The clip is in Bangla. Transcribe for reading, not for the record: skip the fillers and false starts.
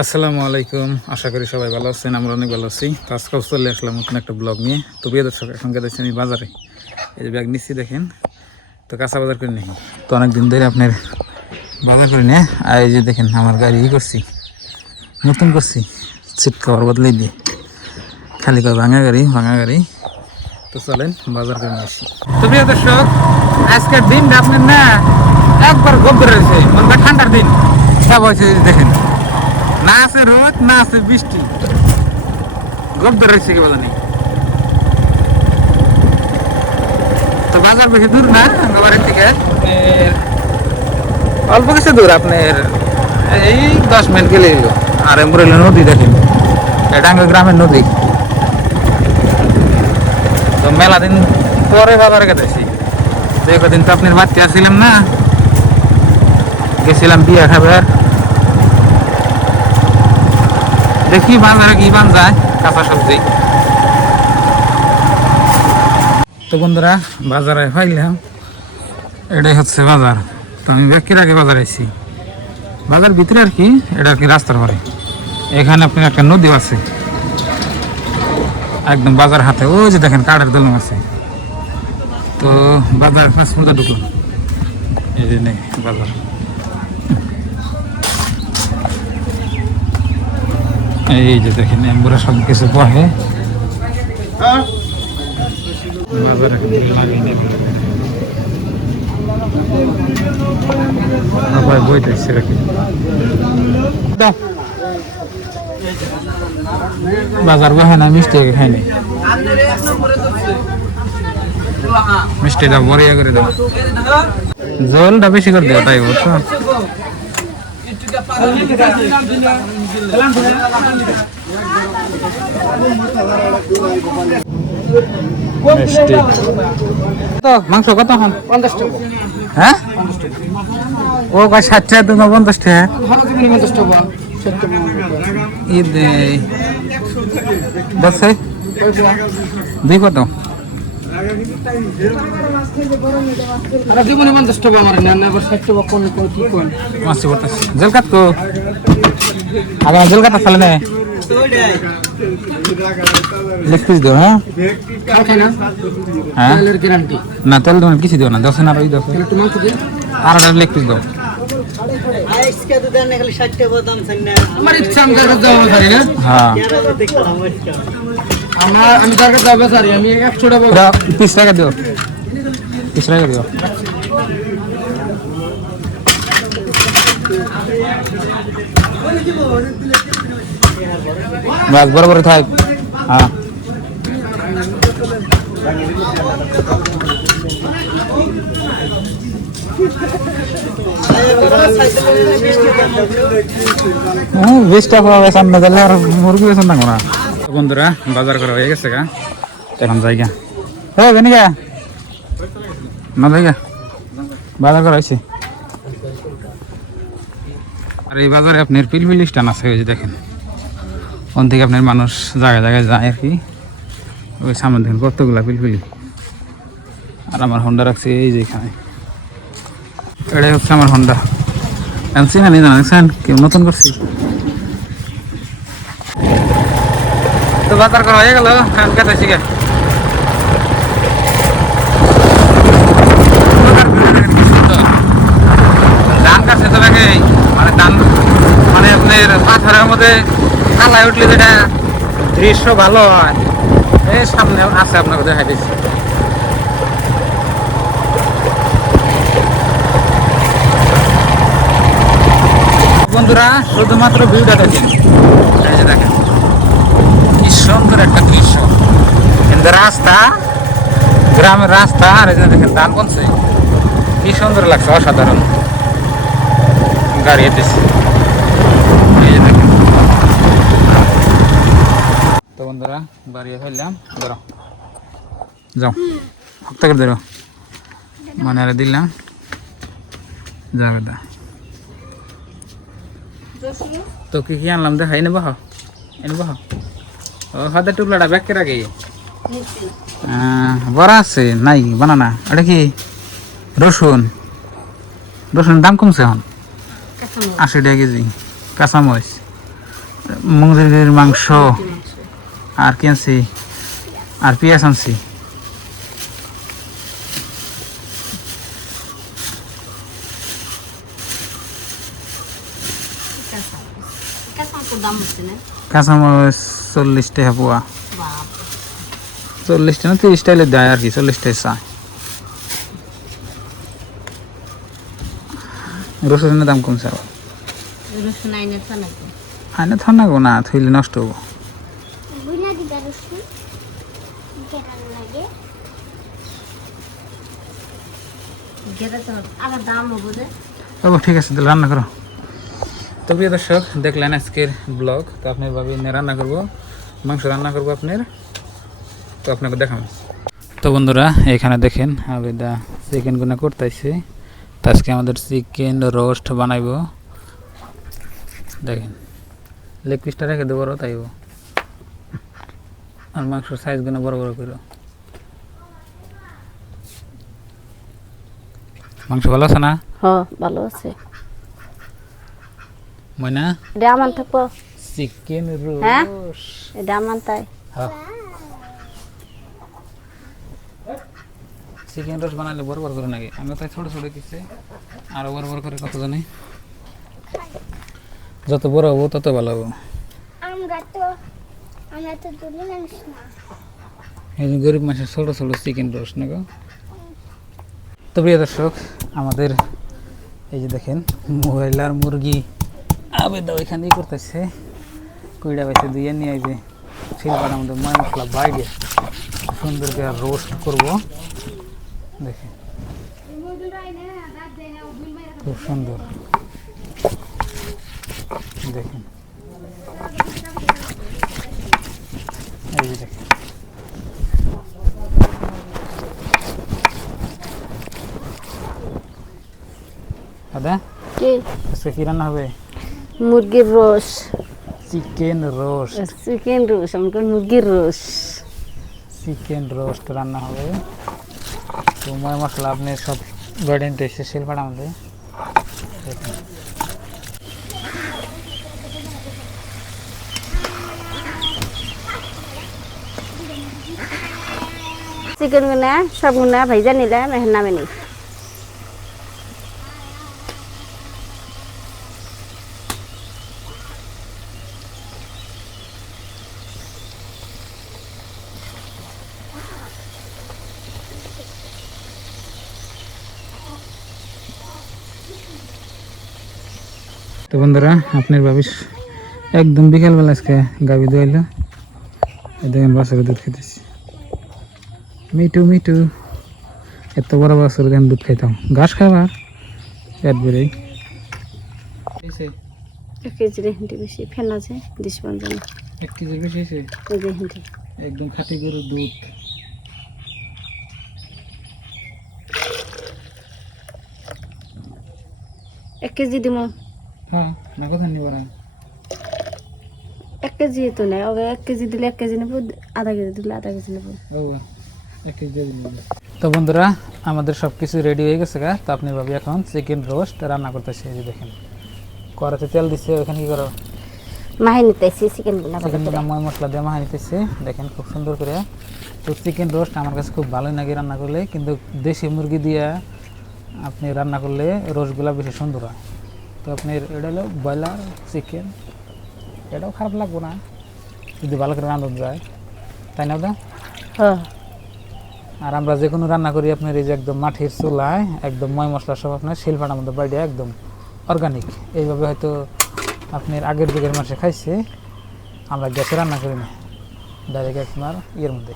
আসসালামু আলাইকুম, আশা করি সবাই ভালো আছেন। আমরা অনেক ভালো আছি। তো আজকাল চলে আসলাম নতুন একটা ব্লগ নিয়ে। তো প্রিয় দর্শক, এখন গেছি আমি বাজারে। এই যে ব্যাগ নিচ্ছি দেখেন, তো কাঁচা বাজার করে নিই। তো অনেকদিন ধরে আপনার বাজার করে নিয়ে আর এই যে দেখেন আমার গাড়ি করছি, নতুন করছি, সিট কভার বদলে দিয়ে খালি করে ভাঙা গাড়ি। তো চলেন বাজার করে নিয়ে আসি। তো প্রিয় দর্শক, আজকের দিনটা আপনার না একবার গভীর রয়েছে, মানে ঠান্ডার দিন সব হয়েছে। দেখেন না আছে রোদ, না আছে বৃষ্টি, গব্বর রয়েছে কি বলে নেই। তো বাজার বেশি দূর না বাড়ির থেকে, অল্প কিছু দূর, আপনার এই 10 মিনিট গেলে এলো। আর এমবরেলি নদী দেখেন, এটা গ্রামের নদী। তো মেলা দিন পরে বাজারে গেছি। তো একদিন তো আপনার বাড়িতে আসছিলাম না, গেছিলাম বিয়ে খাবার। দেখি বাজারে কি বান যায় কাঁচা সবজি। তো বন্ধুরা, বাজারে পাইলাম, এটাই হচ্ছে বাজার। তো আমি ব্যক্তির আগে বাজারে আইছি, বাজার ভিতরে আর কি, এটা আর কি রাস্তার পরে। এখানে আপনার একটা নদী আছে একদম বাজার হাতে, ওই যে দেখেন কাঠের দোলন আছে। তো বাজার মধ্যে ঢুকলো, এই যে নেই বাজার। এই যে দেখেন এমবুরা সব কিছু বহে বাজার এখন লাগিয়ে নেবে। বইতেছে রাখি বাজার বহে না, মিষ্টি খাই নাই, মিষ্টিটা বড়িয়া করে দাও, জলটা বেশি করে দেওয়া, তাই বুঝছো। মিষ্টি তো মাংস কত এখন? 50 টাকা। হ্যাঁ, ও ভাই 60 টাকা, তুমি 50 টাকা। ঈদ বসে দুই কত? জেলকাত কো আগে জেলকাতা ফেলে নে লেগ পিস দিও। হ্যাঁ হ্যাঁ না, তেল দেবেন কিছু দিও না, 10 না ওই 10 আর একটা লেগ পিস দাও। আমি যাবে স্যার, আমি 100 টাকা 30 টাকা দিও, 30 টাকা দিও। বাস বরাবর থাক। হ্যাঁ বন্ধুরা, বাজার করা হয়ে গেছে গা, এখন জায়গা না জায়গা বাজার করা হয়েছে। আর এই বাজারে আপনার পিলপিলি স্টান আছে, ওই যে দেখেন ওখান থেকে আপনার মানুষ জায়গায় জায়গায় যায় আর কি। ওই সামনে দেখেন কতগুলা পিলপিলি। আর আমার হোন্ডা রাখছে এই যে এখানে, এটাই হচ্ছে আমার হোন্ডা। চিনা নিয়ে জানাচ্ছেন কেউ নতুন করছি। তো বাজার করা হয়ে গেল, কাছে গে ধান কাটছে তো নাকি, মানে ধান মানে আপনার পাথরের মধ্যে কালায় উঠলে যেটা দৃশ্য ভালো হয়, এই সামনে আছে আপনাকে দেখাই দিচ্ছি। বন্ধুরা শুধুমাত্র ভিউটা দেখেন, এই যে দেখেন কি সুন্দর একটা দৃশ্য, কিন্তু রাস্তা, গ্রামের রাস্তা, আর এই যে দেখেন ধান বনছে, কি সুন্দর লাগছে, অসাধারণ গাড়ি এতেছে। এই যে দেখেন। তো বন্ধুরা বাড়িয়ে ফেললাম, ধরো যাও হপ্তা করে ধরো, মানে আর দিলাম যাবে দা। তো কি কি আনলাম দেখা, এনে বহ এনে বহ। ও হাতের টুকলাটা ব্যাগকে রাখি, বড়া আছে নাই বানানা। এটা কি রসুন, রসুনের দাম কমছে এখন 80 টাকা কেজি। কাঁচামরিচ মুরগির মাংস আর কি আনছি আর পেঁয়াজ আনছি। কাঁচামরিচ 40 টাকা পোয়া, 40 টাকা না 30 টাইলে দেয় আর কি, 40 টাকা চায়। রসুনের দাম কমছে আবার, আইনে ঠান্ডা গো না থইলে নষ্ট হবো। ঠিক আছে তাহলে রান্না করো। তো প্রিয় দর্শক দেখলেন আজকের ব্লগ। তো আপনার ভাবি রান্না করবো, মাংস রান্না করবো আপনার, তো আপনাকে দেখাবো। তো বন্ধুরা এখানে দেখেন আবেদা চিকেন গুনা করতেছে। তো আজকে আমাদের চিকেন রোস্ট বানাইবো। দেখেন লেগ পিসটা রেখে দেবো বড় তাইব, আর মাংসের সাইজ গুলো বড় বড় করো। মাংস ভালো আছে না? হ্যাঁ ভালো আছে। ময়না এটা আমার থাকবো চিকেন হ্যাঁ রোস্ট, এটা আমার তাই হ্যাঁ চিকেন রোস্ট বানাইলে বড় বড় করে নাকি? আমরা তাই ছোট ছোট দিচ্ছি, আরো বড় বড় করে কত জানি, যত বড় হবো তত ভালো হবো। আমরা তো দুলি মানুষ না। এই যে গরিব মানুষের ছোট ছোট চিকেন রোস্ট না গো। তো প্রিয় দর্শক আমাদের এই যে দেখেন মহিলার মুরগি আবেদা ওইখানে করতেছে, কুইড়া বাইছে দিয়ে নিয়ে যে শিলপাটা আমাদের ময় মশলা বাইরে সুন্দর করে রোস্ট করবো। দেখেন খুব সুন্দর, দেখেন এই যে দেখেন দাদা কি আজকে কি রান্না হবে? মুরগির rose, chicken roast, chicken rose, আমাদের মুরগির রোস, চিকেন রোস্ট রান্না হবে। তো ময় মশলা আপনি সব গার্ডেন এসে শিলপাটা আমাদের দেখেন। চিকেন গুনা সব গুনা ভাইজা নিলাম, এখন নামে নি। তো বন্ধুরা আপনার ভাবিস একদম বিকালবেলা আজকে গাভি দোয়াইল, দেখেন বাছরের দুধ খেতেছি। মিটু মিটু এত বড় বাছর দেখেন দুধ খাইতাম, ঘাস খাবার পেট বেড়েই। 1 কেজির হিন্দি বেশি ফেন আছে 10 জন 1 কেজির বেশি হয়েছে, এই যে হিন্দি একদম খাঁটি গরুর দুধ। এক কেজি দিব। হ্যাঁ না কথা নিব না, 1 কেজি তো নাই, ওকে 1 কেজি দিলে 1 কেজি নেবো, আধা কেজি দিলে আধা কেজি নেবো। 1 কেজি দিয়ে দিন। তো বন্ধুরা আমাদের সব কিছু রেডি হয়ে গেছে গা। তো আপনি ভাবি এখন চিকেন রোস্ট রান্না করতেছে। এই যে দেখেন কড়াতে তেল দিচ্ছে, ওখানে কি করো মাহি নিতেছি চিকেন গুনা, চিকেন গুলা ময় মশলা দিয়ে মাখা নিতেছে দেখেন খুব সুন্দর করে। তো চিকেন রোস্ট আমার কাছে খুব ভালোই লাগে রান্না করলে, কিন্তু দেশি মুরগি দিয়ে আপনি রান্না করলে রোস্টগুলা বেশি সুন্দর হয়। তো আপনার এটা হলো ব্রয়লার চিকেন, এটাও খারাপ লাগবো না যদি ভালো করে রান্না যায়, তাই না? ওটা হ্যাঁ আর আমরা যে কোনো রান্না করি আপনার এই যে একদম মাটির চুলায় একদম ময় মশলা সব আপনার শিলপাটার মধ্যে বাইরে একদম অর্গানিক। এইভাবে হয়তো আপনার আগের যুগের মানুষে খাইছে, আমরা গ্যাসে রান্না করি না, ডাইরেক্ট আপনার ইয়ের মধ্যে।